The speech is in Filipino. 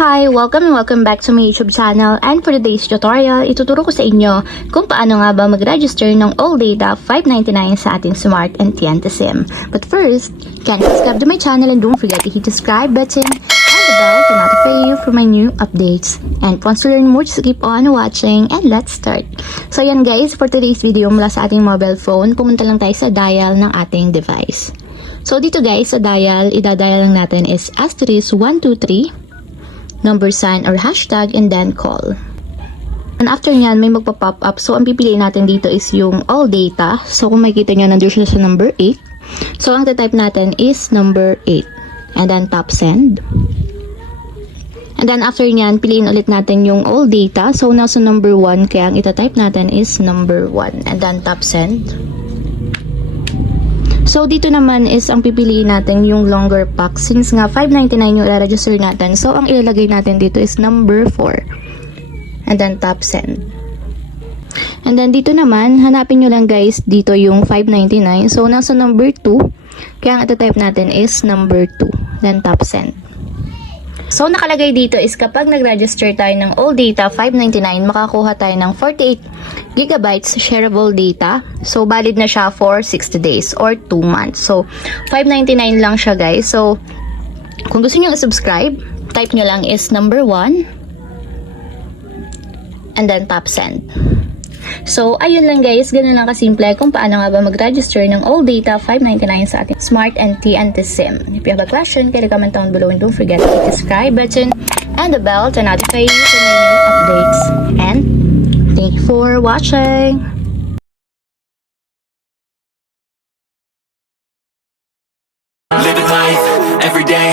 Hi! Welcome and welcome back to my YouTube channel, and for today's tutorial, ituturo ko sa inyo kung paano nga ba mag-register ng ALLDATA 599 sa ating Smart and TNT SIM. But first, can subscribe to my channel and don't forget to hit the subscribe button and the bell to notify you for my new updates. And once you learn more, just keep on watching and let's start. So yan guys, for today's video mula sa ating mobile phone, pumunta lang tayo sa dial ng ating device. So dito guys, sa dial, idadial lang natin is *123, number sign or hashtag, and then call. And after nyan, may magpa-pop up. So, ang pipiliin natin dito is yung ALLDATA. So, kung makikita nyo, nandun siya sa number 8. So, ang type natin is number 8. And then, tap send. And then, after nyan, piliin ulit natin yung ALLDATA. So, nasa number 1. Kaya ang itatype natin is number 1. And then, tap send. So, dito naman is ang pipiliin natin yung longer pack. Since nga 599 yung i-register natin. So, ang ilalagay natin dito is number 4. And then, tap send. And then, dito naman, hanapin nyo lang guys dito yung 599. So, nasa number 2. Kaya ang ito-type natin is number 2. Then, tap send. So, nakalagay dito is kapag nag-register tayo ng ALLDATA 599, makakuha tayo ng 48 gigabytes shareable data. So, valid na siya for 60 days or 2 months. So, 599 lang siya guys. So, kung gusto nyo subscribe, type nyo lang is number 1 and then tap send. So, ayun lang guys, ganun lang kasimple kung paano nga ba mag-register ng ALLDATA 599 sa ating Smart and TNT SIM. If you have a question, can comment down below and don't forget to hit the subscribe button and the bell to notify you for my new updates. And thank you for watching! Living life every day